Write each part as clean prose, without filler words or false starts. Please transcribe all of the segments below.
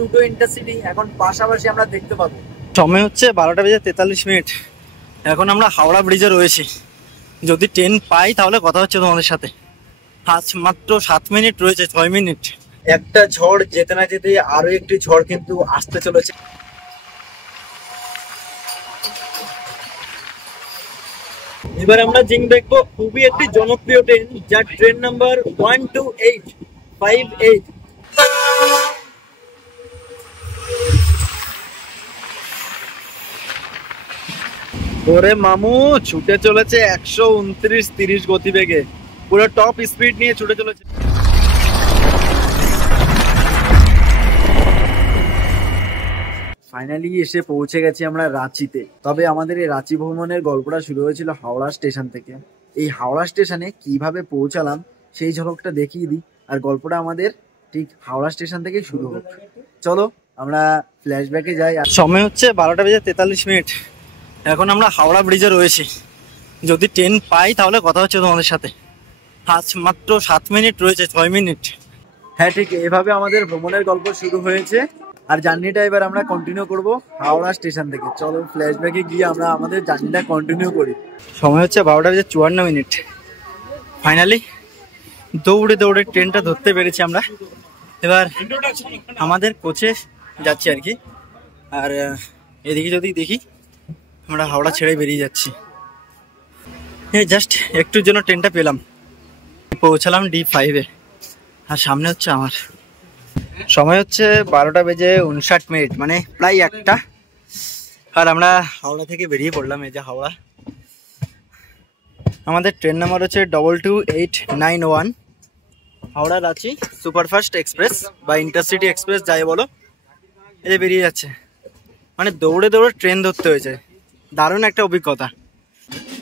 দুটো ইন্টারসিটি এখন পাশাপাশি আমরা দেখতে পাবো। সময় হচ্ছে 12:43। এখন আমরা হাওড়া ব্রিজে রয়েছি। যদি ট্রেন পাই তাহলে কথা হচ্ছে তোমাদের সাথে। আজ মাত্র 7 মিনিট রয়েছে, 6 মিনিট। একটা ঝড় যেতে না যেতে আরো একটি ঝড় কিন্তু আসতে চলেছে। এবার আমরা জিং দেখবো খুবই একটি জনপ্রিয় ট্রেন, যার ট্রেন নাম্বার 12858। ওরে মামু, ছুটে চলেছে 129-30 গতিবেগে, পুরো টপ স্পিড নিয়ে ছুটে চলেছে। ফাইনালি এসে পৌঁছে গেছি আমরা রাঁচিতে। তবে আমাদের এই রাঁচি ভ্রমণের গল্পটা শুরু হয়েছিল হাওড়া স্টেশন থেকে। এই হাওড়া স্টেশনে কিভাবে পৌঁছালাম সেই ঝলকটা দেখিয়ে দিই, আর গল্পটা আমাদের ঠিক হাওড়া স্টেশন থেকেই শুরু হোক। চলো আমরা ফ্ল্যাশব্যাকে যাই। সময় হচ্ছে 12:43। এখন আমরা হাওড়া ব্রিজে রয়েছি। যদি ট্রেন পাই তাহলে কথা হচ্ছে তোমাদের সাথে। আজ মাত্র 7 মিনিট রয়েছে, 6 মিনিট। হ্যাঁ, ঠিক এভাবে আমাদের ভ্রমণের গল্প শুরু হয়েছে, আর জার্নিটা এবার আমরা কন্টিনিউ করব হাওড়া স্টেশন থেকে। চলো ফ্ল্যাশব্যাকে গিয়ে আমরা আমাদের জার্নিটা কন্টিনিউ করি। সময় হচ্ছে 12:54। ফাইনালি দৌড়ে দৌড়ে ট্রেনটা ধরতে পেরেছি আমরা। এবার আমাদের কোচে যাচ্ছি আর কি। আর এদিকে যদি দেখি আমরা হাওড়া ছেড়ে বেরিয়ে যাচ্ছি। এই জাস্ট একটুর জন্য ট্রেনটা পেলাম, পৌঁছালাম D5-এ, আর সামনে হচ্ছে আমার। সময় হচ্ছে 12:59, মানে প্রায় 1টা। আর আমরা হাওড়া থেকে বেরিয়ে পড়লাম। এই যে হাওড়া। আমাদের ট্রেন নাম্বার হচ্ছে 22891, হাওড়া রাঁচি সুপারফাস্ট এক্সপ্রেস বা ইন্টারসিটি এক্সপ্রেস যাই বলো। এই যে বেরিয়ে যাচ্ছে, মানে দৌড়ে দৌড়ে ট্রেন ধরতে হয়েছে। দারুণ একটা অভিজ্ঞতা।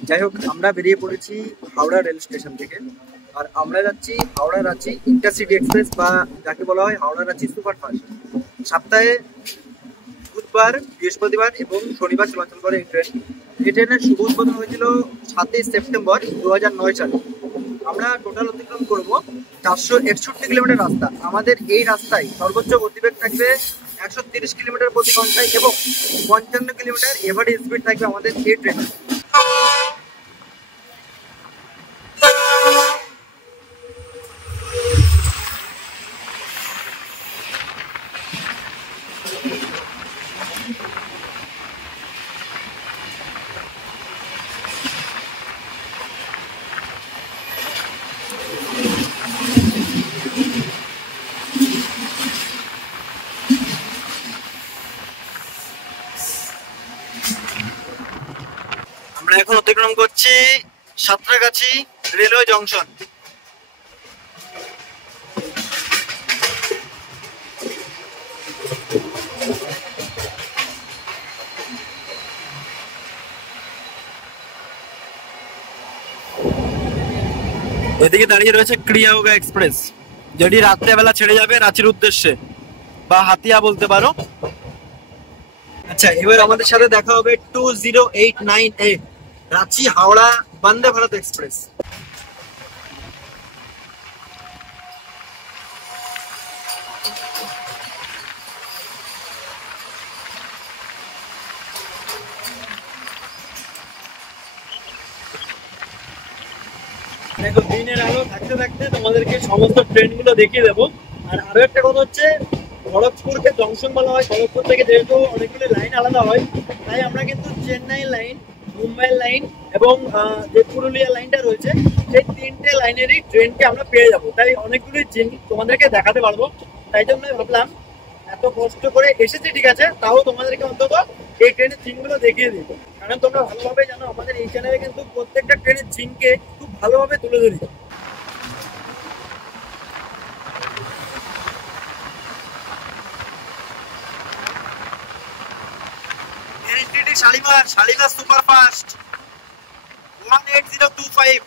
যাই হোক, আমরা বেরিয়ে পড়েছি হাওড়া রেল স্টেশন থেকে, আর আমরা যাচ্ছি হাওড়া রাঁচি ইন্টারসিটি এক্সপ্রেস বা যাকে বলা হয় হাওড়া রাঁচি সুপারফাস্ট। সপ্তাহে বুধবার, বৃহস্পতিবার এবং শনিবার চলাচল করে এই ট্রেন। এই ট্রেনের শুভ উদ্বোধন হয়েছিল 7ই সেপ্টেম্বর 2009 সালে। আমরা টোটাল অতিক্রম করব 461 কিলোমিটার রাস্তা। আমাদের এই রাস্তায় সর্বোচ্চ গতিবেগ থাকবে 130 কিলোমিটার প্রতি ঘন্টায় এবং 55 কিলোমিটার এভারেজ স্পিড থাকবে আমাদের এই ট্রেনে। আমরা এখন অতিক্রম করছি সাঁতরাগাছি রেলওয়ে জংশন। এদিকে দাঁড়িয়ে রয়েছে ক্রিয়ায়োগা এক্সপ্রেস, যেটি রাত্রেবেলা ছেড়ে যাবে রাঁচির উদ্দেশ্যে, বা হাতিয়া বলতে পারো। আচ্ছা, এবার আমাদের সাথে দেখা হবে 20898 রাঁচি হাওড়া বন্দে ভারত এক্সপ্রেস। দেখো, দিনের আলো থাকতে থাকতে তোমাদেরকে সমস্ত ট্রেনগুলো দেখিয়ে দেবো। আর আরো একটা কথা হচ্ছে, খড়গপুরকে জংশন বলা হয়। খড়গপুর থেকে যেহেতু অনেকগুলো লাইন আলাদা হয়, তাই আমরা কিন্তু চেন্নাই লাইন, মুম্বাই লাইন এবং যে পুরুলিয়া লাইনটা রয়েছে, সেই 3টে লাইনেরই ট্রেনকে আমরা পেয়ে যাবো। তাই অনেকগুলি জিনিস তোমাদেরকে দেখাতে পারবো। তাই জন্যই ভাবলাম এত কষ্ট করে এসেছি, ঠিক আছে, তাও তোমাদেরকে অন্তত এই ট্রেনের জিনগুলো দেখিয়ে দিই। কারণ তোমরা ভালোভাবে জানো আমাদের এই চ্যানেলে কিন্তু প্রত্যেকটা ট্রেনের জিনকে খুব ভালোভাবে তুলে ধরি। শালিমার সুপারফাস্ট 18025।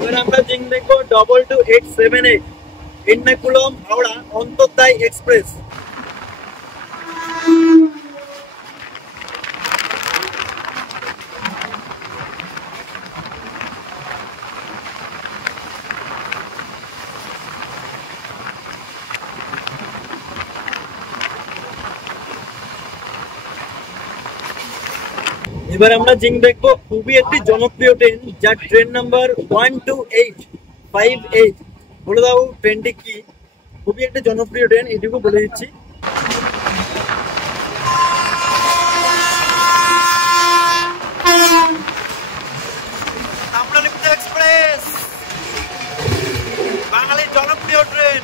এবার আমরা জিং দেখবো 22878 এর্নাকুলম হাওড়া অন্তর্দায় এক্সপ্রেস। এবার আমরা জিং দেখবো, খুবই একটি জনপ্রিয় ট্রেন, যার ট্রেন নাম্বার 12858। বলে দাও ট্রেনটি কি? খুবই একটা জনপ্রিয় ট্রেন, এটুকু বলে দিচ্ছি। তাম্রলিপ্ত এক্সপ্রেস, বাঙালির জনপ্রিয় ট্রেন।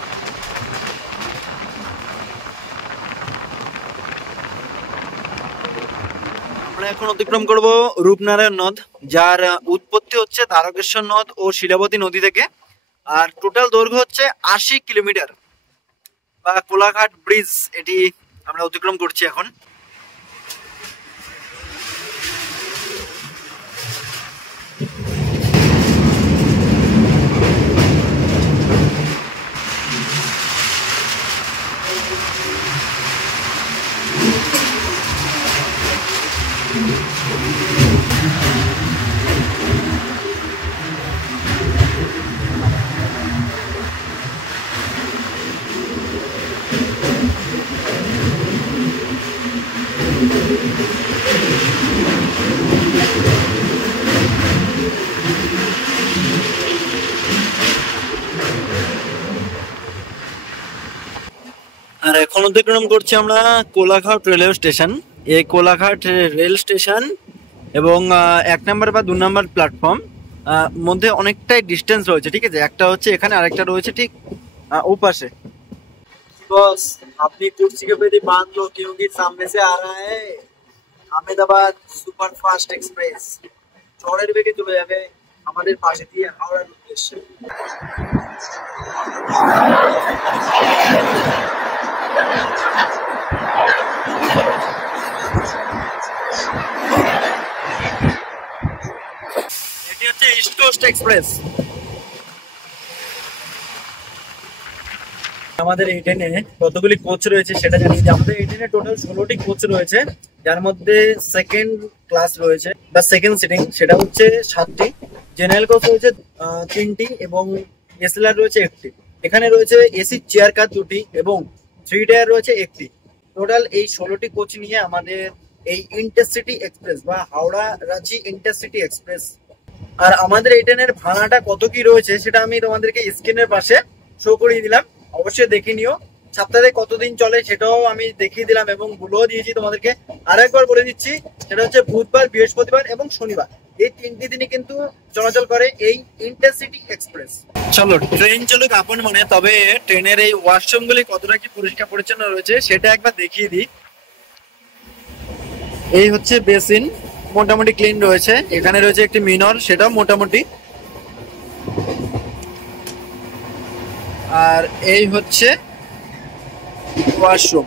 আমরা এখন অতিক্রম করব রূপনারায়ণ নদ, যার উৎপত্তি হচ্ছে দ্বারকেশ্বর নদ ও শিলাবতী নদী থেকে। আর টোটাল দৈর্ঘ্য হচ্ছে 80 কিলোমিটার, বা কোলাঘাট ব্রিজ এটি আমরা অতিক্রম করছি এখন। আর এখন অতিক্রম করছি আমরা কোলাঘাট রেলওয়ে স্টেশন। এই কোলাঘাট রেল স্টেশন এবং 1 নম্বর বা 2 নম্বর প্ল্যাটফর্ম মধ্যে অনেকটাই ডিস্টেন্স রয়েছে, ঠিক আছে। একটা হচ্ছে এখানে, আরেকটা রয়েছে ঠিক ও পাশে। बस अपनी कुर्सी के पे बांध लो क्योंकि सामने से आ रहा है আহমেদাবাদ সুপার ফাস্ট এক্সপ্রেস। চড়ের বেগে চলে যাবে আমাদের পাশে দিয়ে হাওড়ার উদ্দেশ্যে। এটি হচ্ছে ইস্ট কোস্ট এক্সপ্রেস। আমাদের এই ট্রেনে কতগুলি কোচ রয়েছে সেটা জানি। আমাদের এই ট্রেনে টোটাল 16টি কোচ রয়েছে, যার মধ্যে সেকেন্ড ক্লাস রয়েছে বা সেকেন্ড সিটিং সেটা হচ্ছে 7টি, জেনারেল কোচ রয়েছে 3টি এবং এসএলআর রয়েছে 1টি। এখানে রয়েছে এসি চেয়ার কার 2টি এবং 3 টায়ার রয়েছে 1টি। টোটাল এই 16টি কোচ নিয়ে আমাদের এই ইন্টারসিটি এক্সপ্রেস বা হাওড়া রাঁচি ইন্টারসিটি এক্সপ্রেস। আর আমাদের এই ট্রেনের ভাড়াটা কত কি রয়েছে সেটা আমি তোমাদেরকে স্ক্রিনের পাশে শো করিয়ে দিলাম, অবশ্যই দেখে নিও। সপ্তাহে কতদিন চলে সেটাও আমি দেখিয়ে দিলাম এবং বলেও দিয়েছি তোমাদেরকে। আরেকবার বলে দিচ্ছি, সেটা হচ্ছে বুধবার, বৃহস্পতিবার এবং শনিবার, এই 3টি দিনই কিন্তু চলাচল করে এই ইন্টারসিটি এক্সপ্রেস। চলো ট্রেন চলুক আপন মনে, তবে ট্রেনের এই ওয়াশরুম গুলি কতটা কি পরিষ্কার পরিচ্ছন্ন রয়েছে সেটা একবার দেখিয়ে দিই। এই হচ্ছে বেসিন, মোটামুটি ক্লিন রয়েছে। এখানে রয়েছে একটি মিনর, সেটাও মোটামুটি। আর এই হচ্ছে ওয়াশরুম।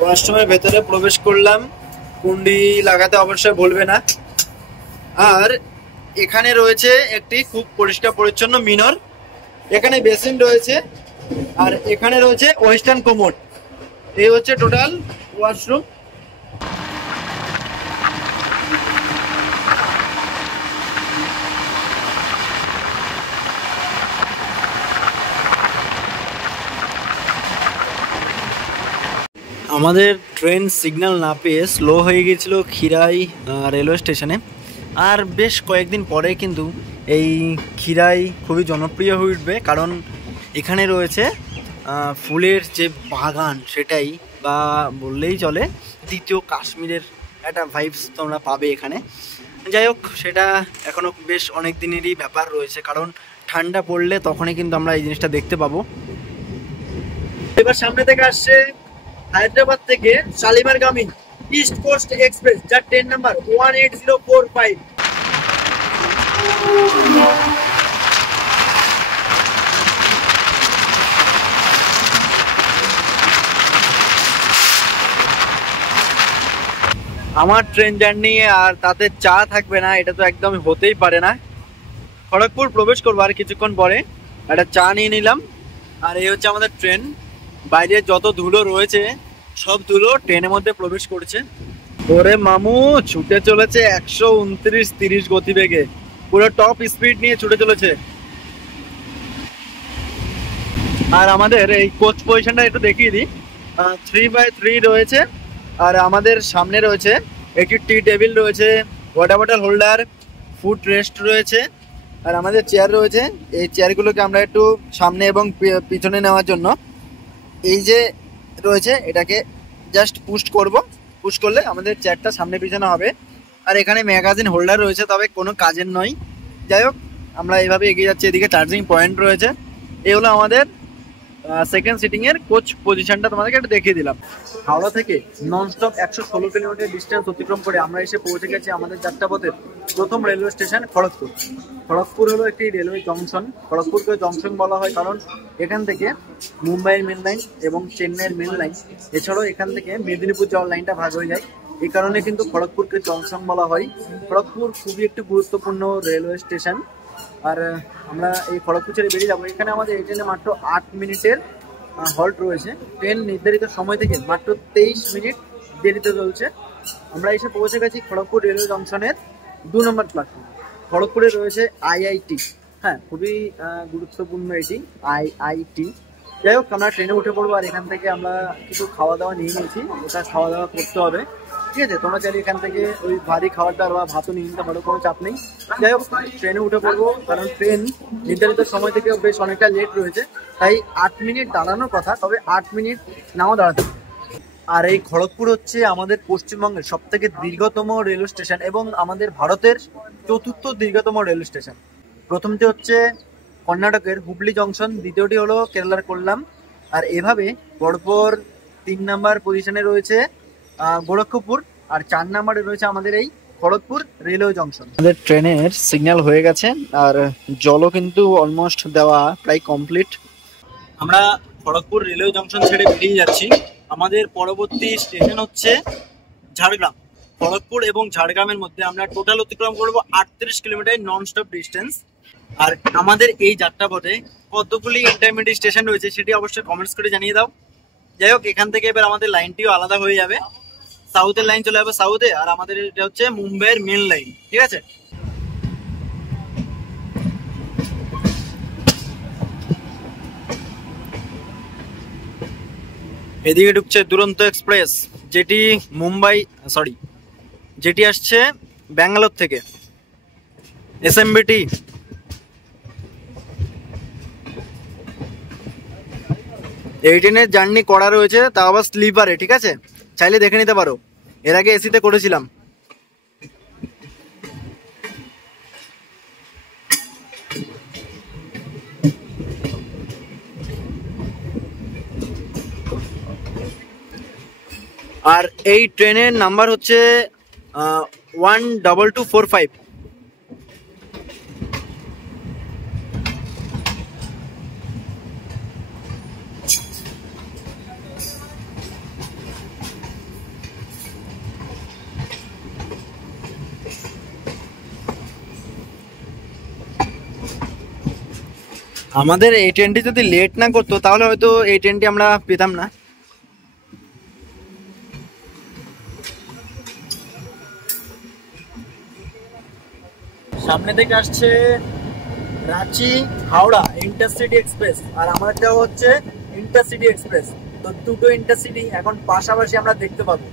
ওয়াশরুমের ভেতরে প্রবেশ করলাম, কুন্ডি লাগাতে অবশ্যই ভুলবে না। আর এখানে রয়েছে একটি খুব পরিষ্কার পরিচ্ছন্ন মিনর, এখানে বেসিন রয়েছে, আর এখানে রয়েছে ওয়েস্টার্ন কোমোড। এই হচ্ছে টোটাল ওয়াশরুম। আমাদের ট্রেন সিগন্যাল না পেয়ে স্লো হয়ে গিয়েছিল খিরাই রেলওয়ে স্টেশনে। আর বেশ কয়েকদিন পরে কিন্তু এই খিরাই খুবই জনপ্রিয় হয়ে উঠবে, কারণ এখানে রয়েছে ফুলের যে বাগান, সেটাই বা বললেই চলে দ্বিতীয় কাশ্মীরের একটা ভাইবস তোমরা পাবে এখানে। যাই হোক, সেটা এখনও বেশ অনেক দিনেরই ব্যাপার রয়েছে, কারণ ঠান্ডা পড়লে তখনই কিন্তু আমরা এই জিনিসটা দেখতে পাবো। এবার সামনে থেকে আসছে হায়দ্রাবাদ থেকে শালিমারগামী ইস্ট কোস্ট এক্সপ্রেস, যার ট্রেন নাম্বার 18045। আমার ট্রেন জার্নি আর তাতে চা থাকবে না, এটা তো একদম হতেই পারে না। খড়গপুর প্রবেশ করবো আর কিছুক্ষণ পরে, একটা চা নিয়ে নিলাম। আর এই হচ্ছে আমাদের ট্রেন। বাইরে যত ধুলো রয়েছে সব ধুলো ট্রেনের মধ্যে প্রবেশ করছে। ওরে মামু, ছুটে চলেছে 129-30 গতিবেগে, পুরো টপ স্পিড নিয়ে ছুটে চলেছে। আর আমাদের এই কোচ পজিশনটা একটু দেখিয়ে দিই। 3/3 রয়েছে, আর আমাদের সামনে রয়েছে একটি টি টেবিল রয়েছে, water bottle holder, food rest রয়েছে, আর আমাদের চেয়ার রয়েছে। এই চেয়ারগুলোকে আমরা একটু সামনে এবং পিছনে নেওয়ার জন্য এই যে রয়েছে এটাকে জাস্ট পুশ করলে আমাদের চেয়ারটা সামনে পিছনে হবে। আর এখানে ম্যাগাজিন হোল্ডার রয়েছে, তবে কোনো কাজের নয়। যাই হোক, আমরা এইভাবে এগিয়ে যাচ্ছি। এদিকে চার্জিং পয়েন্ট রয়েছে। এই হলো আমাদের সেকেন্ড সিটিং এর কোচ পজিশনটা, তোমাদেরকে একটু দেখিয়ে দিলাম। হাওড়া থেকে ননস্টপ 116 কিলোমিটার ডিস্টেন্স অতিক্রম করে আমরা এসে পৌঁছে গেছি আমাদের যাত্রাপথের প্রথম রেলওয়ে স্টেশন খড়গপুর। খড়গপুর হলো একটি রেলওয়ে জংশন। খড়গপুরকে জংশন বলা হয় কারণ এখান থেকে মুম্বাইয়ের মেন লাইন এবং চেন্নাইয়ের মেন লাইন, এছাড়াও এখান থেকে মেদিনীপুর যাওয়ার লাইনটা ভাগ হয়ে যায়। এই কারণে কিন্তু খড়গপুরকে জংশন বলা হয়। খড়গপুর খুবই একটি গুরুত্বপূর্ণ রেলওয়ে স্টেশন। আর আমরা এই খড়গপুর ছেড়ে বেরিয়ে যাবো। এখানে আমাদের এই ট্রেনে মাত্র 8 মিনিটের হল্ট রয়েছে। ট্রেন নির্ধারিত সময় থেকে মাত্র 23 মিনিট দেরিতে চলছে। আমরা এসে পৌঁছে গেছি খড়গপুর রেলওয়ে জংশনের 2 নম্বর প্ল্যাটফর্ম। খড়গপুরে রয়েছে আইআইটি, হ্যাঁ খুবই গুরুত্বপূর্ণ এটি আইআইটি। যাই হোক, আমরা ট্রেনে উঠে পড়বো। আর এখান থেকে আমরা কিছু খাওয়া দাওয়া নিয়ে নিয়েছি, ওটা খাওয়া দাওয়া করতে হবে, ঠিক আছে। তোমরা চাইলে এখান থেকে ওই ভারী খাবারটা বা ভাতও নিয়ে নিতে পারো, কোনো চাপ নেই। যাই হোক, ট্রেনে উঠে পড়বো কারণ ট্রেন নির্ধারিত সময় থেকে বেশ অনেকটা লেট রয়েছে। তাই 8 মিনিট দাঁড়ানোর কথা, তবে 8 মিনিট নাও দাঁড়াতে। আর এই খড়গপুর হচ্ছে আমাদের পশ্চিমবঙ্গের সব থেকে দীর্ঘতম রেলওয়ে স্টেশন এবং আমাদের ভারতের 4র্থ দীর্ঘতম রেলওয়ে স্টেশন। প্রথমটি হচ্ছে কর্ণাটকের হুবলি জংশন, দ্বিতীয়টি হলো কেরালার কোল্লাম। আর এভাবে পরপর 3 নাম্বার পজিশনে রয়েছে গোরক্ষপুর, আর 4 নাম্বারে রয়েছে আমাদের এই খড়গপুর রেলওয়ে জংশন। আমাদের ট্রেনের সিগন্যাল হয়ে গেছে আর জলও কিন্তু অলমোস্ট দেওয়া প্রায় কমপ্লিট। আমরা খড়গপুর রেলওয়ে জংশন ছেড়ে বেরিয়ে যাচ্ছি। আমাদের পরবর্তী স্টেশন হচ্ছে ঝাড়গ্রাম। খড়গপুর এবং ঝাড়গ্রামের মধ্যে আমরা টোটাল অতিক্রম করব 38 কিলোমিটার নন স্টপ ডিস্টেন্স। আর আমাদের এই যাত্রাপথে কতগুলি ইন্টারমিডিয়েট স্টেশন রয়েছে সেটি অবশ্যই কমেন্টস করে জানিয়ে দাও। যাই হোক, এখান থেকে এবার আমাদের লাইনটিও আলাদা হয়ে যাবে। সাউথের লাইন চলে যাবে সাউথে, আর আমাদের এটা হচ্ছে মুম্বাইয়ের মেন লাইন, ঠিক আছে। এদিকে ঢুকছে দুরন্ত এক্সপ্রেস, যেটি আসছে ব্যাঙ্গালোর থেকে, এসএমবিটি। এই ট্রেনের জার্নি করা রয়েছে, তাও আবার স্লিপারে, ঠিক আছে, চাইলে দেখে নিতে পারো। এর আগে এসিতে করেছিলাম। আর এই ট্রেনের নাম্বার হচ্ছে 12245। আমাদের এই ট্রেনটি যদি লেট না করতো তাহলে হয়তো এই ট্রেনটি আমরা পেতাম না। সামনে থেকে আসছে রাঁচি হাওড়া ইন্টারসিটি এক্সপ্রেস, আর আমারটাও হচ্ছে ইন্টারসিটি এক্সপ্রেস। তো দুটো ইন্টারসিটি এখন পাশাপাশি আমরা দেখতে পাবো।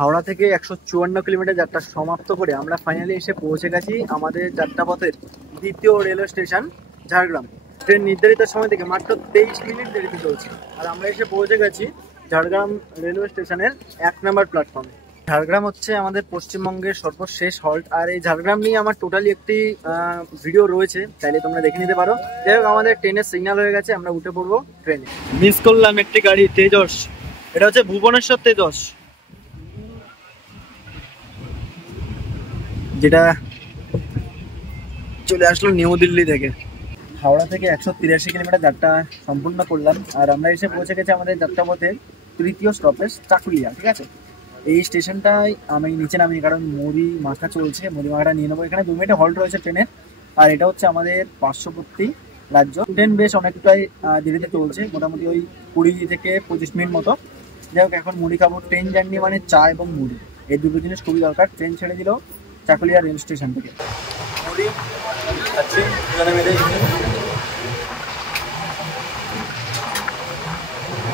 হাওড়া থেকে 154 কিলোমিটার যাত্রা সমাপ্ত করে আমরা ফাইনালি এসে পৌঁছে গেছি আমাদের যাত্রাপথের দ্বিতীয় রেলওয়ে স্টেশন ঝাড়গ্রাম। ট্রেন নির্ধারিত সময় থেকে মাত্র 23 মিনিট দেরিতে চলছে। আর আমরা এসে পৌঁছে গেছি ঝাড়গ্রাম রেলওয়ে স্টেশনের 1 নম্বর প্ল্যাটফর্মে। ঝাড়গ্রাম হচ্ছে আমাদের পশ্চিমবঙ্গের সর্বশেষ হল্ট। আর এই ঝাড়গ্রাম নিয়ে আমার টোটালি একটি ভিডিও রয়েছে, চাইলে তোমরা দেখে নিতে পারো। যাই হোক, আমাদের ট্রেনের সিগন্যাল হয়ে গেছে, আমরা উঠে পড়বো ট্রেনে। মিস করলাম একটি গাড়ি, তেজস। এটা হচ্ছে ভুবনেশ্বর তেজস, যেটা চলে আসলো নিউ দিল্লি থেকে। হাওড়া থেকে 183 কিলোমিটার যাত্রা সম্পূর্ণ করলাম। আর আমরা এসে পৌঁছে গেছি আমাদের যাত্রাপথের তৃতীয় স্টপেজ চাকুলিয়া, ঠিক আছে। এই স্টেশনটাই আমি নিচে নামি কারণ মুড়ি মাখা চলছে, মুড়ি মাখাটা নিয়ে নেবো। এখানে 2 মিনিটে হল্ট রয়েছে ট্রেনের। আর এটা হচ্ছে আমাদের পার্শ্ববর্তী রাজ্য। ট্রেন বেশ অনেকটাই দেরিতে চলছে, মোটামুটি ওই 20 থেকে 25 মিনিট মতো। যাই হোক, এখন মুড়ি খাবো। ট্রেন জার্নি মানে চা এবং মুড়ি, এই দুটো জিনিস খুবই দরকার। ট্রেন ছেড়ে দিল চাকুলিয়া রেল স্টেশন থেকে। মুড়ি আছে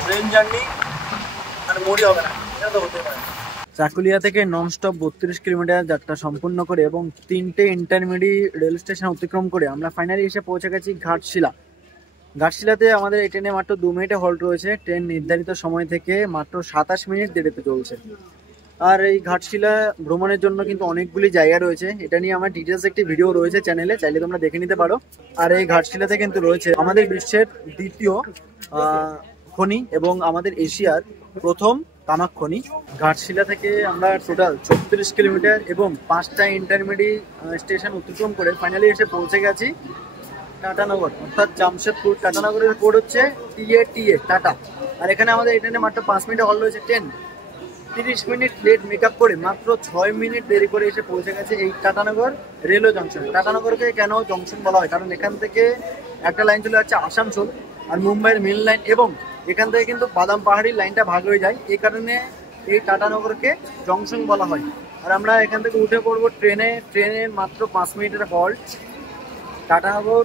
ট্রেন জার্নি আর মুড়ি হবে না, এটা তো হতে পারে। চাকুলিয়া থেকে ননস্টপ 32 কিলোমিটার যাত্রা সম্পূর্ণ করে এবং 3টে ইন্টারমিডিয়েট রেল স্টেশন অতিক্রম করে আমরা ফাইনালি এসে পৌঁছে গেছি ঘাটশিলা। ঘাটশিলাতে আমাদের এই ট্রেনে মাত্র 2 মিনিটে হল্ট রয়েছে। ট্রেন নির্ধারিত সময় থেকে মাত্র 27 মিনিট দেরিতে চলছে। আর এই ঘাটশিলা ভ্রমণের জন্য কিন্তু অনেকগুলি জায়গা রয়েছে, এটা নিয়ে আমার ডিটেলস একটি ভিডিও রয়েছে চ্যানেলে, চাইলে তোমরা দেখে নিতে পারো। আর এই ঘাটশিলাতে কিন্তু রয়েছে আমাদের বিশ্বের দ্বিতীয় খনি এবং আমাদের এশিয়ার প্রথম তামাক খনি। ঘাটশিলা থেকে আমরা টোটাল 36 কিলোমিটার এবং 5টা ইন্টারমিডিয়েট স্টেশন অতিক্রম করে ফাইনালি এসে পৌঁছে গেছি টাটানগর, অর্থাৎ জামশেদপুর। টাটানগরের কোড হচ্ছে TA টাটা। আর এখানে আমাদের ট্রেনে মাত্র 5 মিনিটে হল রয়েছে। ট্রেন 30 মিনিট লেট মেকআপ করে মাত্র 6 মিনিট দেরি করে এসে পৌঁছে গেছে এই টাটানগর রেলওয়ে জংশন। টাটানগরকে কেন জংশন বলা হয়, কারণ এখান থেকে একটা লাইন চলে যাচ্ছে আসানসোল আর মুম্বাইয়ের মেন লাইন, এবং এখান থেকে কিন্তু বাদাম পাহাড়ির লাইনটা ভাগ হয়ে যায়, এই কারণে এই টাটানগরকে জংশন বলা হয়। আর আমরা এখান থেকে উঠে পড়বো ট্রেনে মাত্র 5 মিনিটের হল্ট। টাটানগর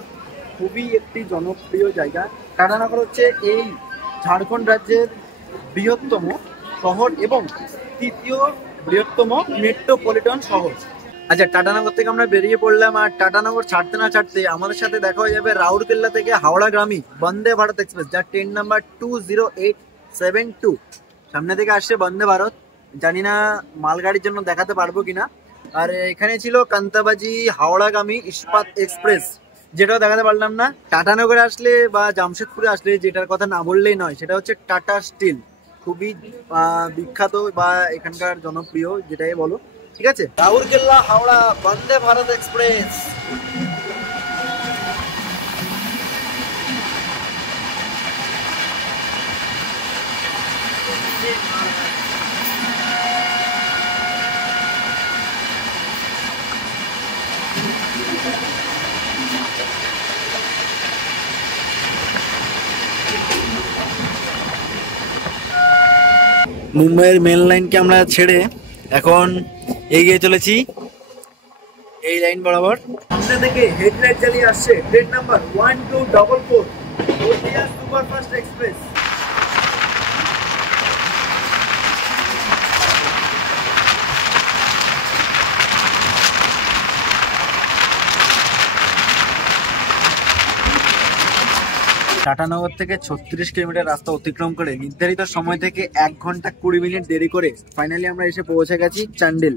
খুবই একটি জনপ্রিয় জায়গা। টাটানগর হচ্ছে এই ঝাড়খণ্ড রাজ্যের বৃহত্তম শহর এবং তৃতীয় বৃহত্তম মেট্রোপলিটন শহর। আচ্ছা, টাটানগর থেকে আমরা বেরিয়ে পড়লাম। আর টাটানগর ছাড়তে না ছাড়তে আমাদের সাথে দেখা হয়ে যাবে রাউরকেল্লা থেকে হাওড়াগামী বন্দে ভারত এক্সপ্রেস, যার ট্রেন নাম্বার 20872। সামনে থেকে আসছে বন্দে ভারত, জানি না মালগাড়ির জন্য দেখাতে পারবো কিনা। আর এখানে ছিল কান্তাবাজি হাওড়াগামী ইস্পাত এক্সপ্রেস, যেটাও দেখাতে পারলাম না। টাটানগরে আসলে বা জামশেদপুরে আসলে যেটার কথা না বললেই নয়, সেটা হচ্ছে টাটা স্টিল, খুবই বিখ্যাত বা এখানকার জনপ্রিয়, যেটাই বলো। ঠিক আছে, রাউরকেল্লা হাওড়া বন্দে ভারত এক্সপ্রেস। মুম্বাইয়ের মেন লাইনকে আমরা ছেড়ে এখন এগিয়ে চলেছি এই লাইন বরাবর। সামনে থেকে হেডলাইট চালিয়ে আসছে ট্রেন নাম্বার 1244 হলদিয়া সুপারফাস্ট এক্সপ্রেস। টাটানগর থেকে 36 কিলোমিটার রাস্তা অতিক্রম করে নির্ধারিত সময় থেকে 1 ঘন্টা 20 মিনিট দেরি করে ফাইনালি আমরা এসে পৌঁছে গেছি চান্ডিল।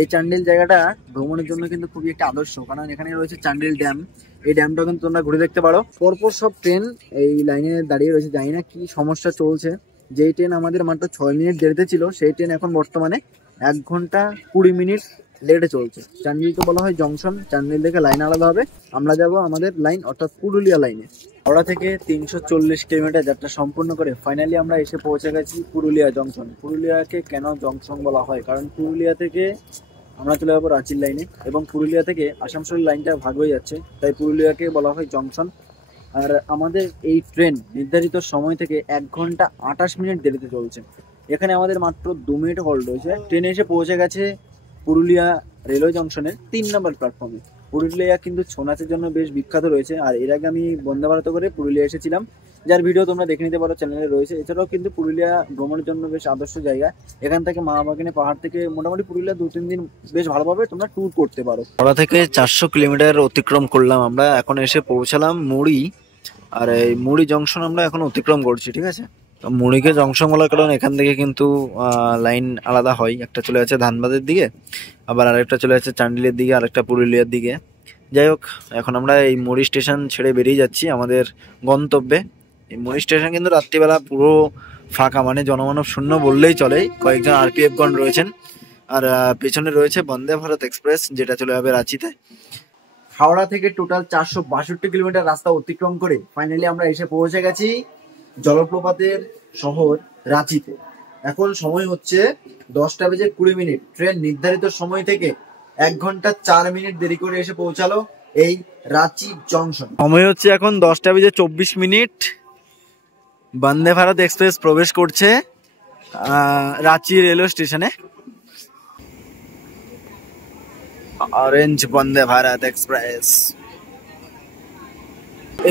এই চান্ডিল জায়গাটা ভ্রমণের জন্য কিন্তু খুবই একটা আদর্শ, কারণ এখানে রয়েছে চান্ডিল ড্যাম। এই ড্যামটা কিন্তু তোমরা ঘুরে দেখতে পারো। পরপর সব ট্রেন এই লাইনে দাঁড়িয়ে রয়েছে, জানি না কি সমস্যা চলছে। যেই ট্রেন আমাদের মাত্র 6 মিনিট দেরিতে ছিল, সেই ট্রেন এখন বর্তমানে 1 ঘন্টা 20 মিনিট লেটে চলছে। চান্ডিলকে বলা হয় জংশন, চান্ডিল থেকে লাইন আলাদা হবে। আমরা যাব আমাদের লাইন অর্থাৎ পুরুলিয়া লাইনে। হাওড়া থেকে 340 কিলোমিটার যাত্রা সম্পূর্ণ করে ফাইনালি আমরা এসে পৌঁছে গেছি পুরুলিয়া জংশন। পুরুলিয়াকে কেন জংশন বলা হয়, কারণ পুরুলিয়া থেকে আমরা চলে যাবো রাঁচির লাইনে এবং পুরুলিয়া থেকে আসানসোল লাইনটা ভাগ হয়ে যাচ্ছে, তাই পুরুলিয়াকে বলা হয় জংশন। আর আমাদের এই ট্রেন নির্ধারিত সময় থেকে 1 ঘন্টা 28 মিনিট দেরিতে চলছে। এখানে আমাদের মাত্র 2 মিনিট হল্ট রয়েছে। ট্রেন এসে পৌঁছে গেছে পুরুলিয়া রেলওয়ে জংশনের 3 নম্বর প্ল্যাটফর্মে। পুরুলিয়া কিন্তু ছৌ নাচের জন্য বেশ বিখ্যাত রয়েছে। আর এর আগে আমি বন্দে ভারত করে পুরুলিয়া এসেছিলাম, যার ভিডিও তোমরা দেখে নিতে পারো, চ্যানেলে রয়েছে। এছাড়াও কিন্তু পুরুলিয়া ভ্রমণের জন্য বেশ আদর্শ জায়গা। এখান থেকে মামাবাগিনী পাহাড় থেকে মোটামুটি পুরুলিয়া 2-3 দিন বেশ ভালোভাবে তোমরা ট্যুর করতে পারো। হাওড়া থেকে 400 কিলোমিটার অতিক্রম করলাম আমরা, এখন এসে পৌঁছালাম মুড়ি। আর এই মুড়ি জংশন আমরা এখন অতিক্রম করছি। ঠিক আছে, মুড়িকে জংশন বলার কারণ এখান থেকে কিন্তু লাইন আলাদা হয়, একটা চলে যাচ্ছে ধানবাদের দিকে, আবার আরেকটা চলে যাচ্ছে চান্ডিলের দিকে, আরেকটা পুরুলিয়ার দিকে। যাই হোক, এখন আমরা এই মুড়ি স্টেশন ছেড়ে বেরিয়ে যাচ্ছি আমাদের গন্তব্যে। এই মুড়ি স্টেশন কিন্তু রাত্রিবেলা পুরো ফাঁকা, মানে জনমানব শূন্য বললেই চলে। কয়েকজন RPF গণ রয়েছেন, আর পেছনে রয়েছে বন্দে ভারত এক্সপ্রেস, যেটা চলে যাবে রাঁচিতে। হাওড়া থেকে টোটাল 462 কিলোমিটার রাস্তা অতিক্রম করে ফাইনালি আমরা এসে পৌঁছে গেছি জলপ্রপাতের শহর রাঁচিতে। এখন সময় হচ্ছে 10টা বেজে 20 মিনিট। ট্রেন নির্ধারিত সময় থেকে 1 ঘন্টা 4 মিনিট দেরি করে এসে পৌঁছালো এই রাঁচি জংশন। সময় হচ্ছে এখন 10:24। বন্দে ভারত এক্সপ্রেস প্রবেশ করছে রাঁচি রেলওয়ে স্টেশনে। Orange Vande Bharat express.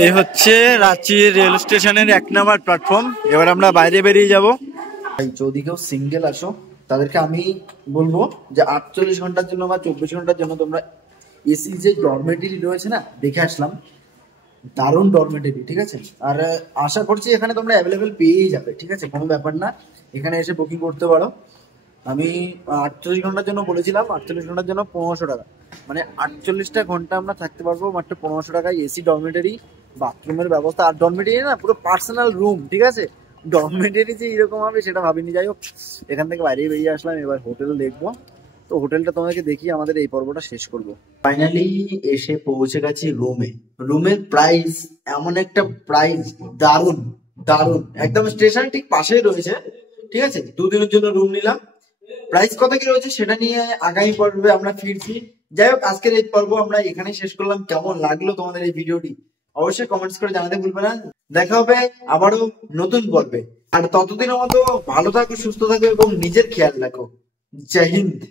এই হচ্ছে রাঁচি রেল স্টেশনের 1 নম্বর প্ল্যাটফর্ম। এবার আমরা বাইরে বেরিয়ে যাব। যদি কেউ সিঙ্গেল আসো তাদেরকে আমি বলবো যে 48 ঘন্টার জন্য বা 24 ঘন্টার জন্য তোমরা এসি যে ডরমেটরি রয়েছে না, দেখে আসলাম, দারুণ ডরমেটরি, ঠিক আছে। আর আশা করছি এখানে তোমরা অ্যাভেলেবেল পেয়েই যাবে, ঠিক আছে, কোনো ব্যাপার না, এখানে এসে বুকিং করতে পারো। আমি 48 ঘন্টার জন্য বলেছিলাম, 48 ঘন্টার জন্য 1500 টাকা, মানে 48টা ঘন্টা আমরা থাকতে পারবো মাত্র 1500 টাকায়। এসি ডরমেটরি, বাথরুমের ব্যবস্থা, আর ডরমেটরি না পুরো পার্সোনাল রুম, ঠিক আছে। ডরমেটরি যে এরকম হবে সেটা ভাবিনি। যাই হোক, এখান থেকে বাইরে বেরিয়ে আসলাম, এবার হোটেল দেখবো। তো হোটেলটা তোমাদেরকে দেখিয়ে আমাদের এই পর্বটা শেষ করব। ফাইনালি এসে পৌঁছে গেছি রুমে। রুমের প্রাইস, এমন একটা প্রাইস, দারুণ দারুণ, একদম স্টেশন ঠিক পাশেই রয়েছে, ঠিক আছে। 2 দিনের জন্য রুম নিলাম। প্রাইস কত কি রয়েছে সেটা নিয়ে আগামী পর্বে আমরা ফিরছি। যাই হোক, আজকের এই পর্ব আমরা এখানেই শেষ করলাম। কেমন লাগলো তোমাদের এই ভিডিওটি অবশ্যই কমেন্টস করে জানাতে ভুলবে না। দেখা হবে আবারও নতুন পর্বে। আর ততদিনের মতো ভালো থাকো, সুস্থ থাকো এবং নিজের খেয়াল রাখো। জয় হিন্দ।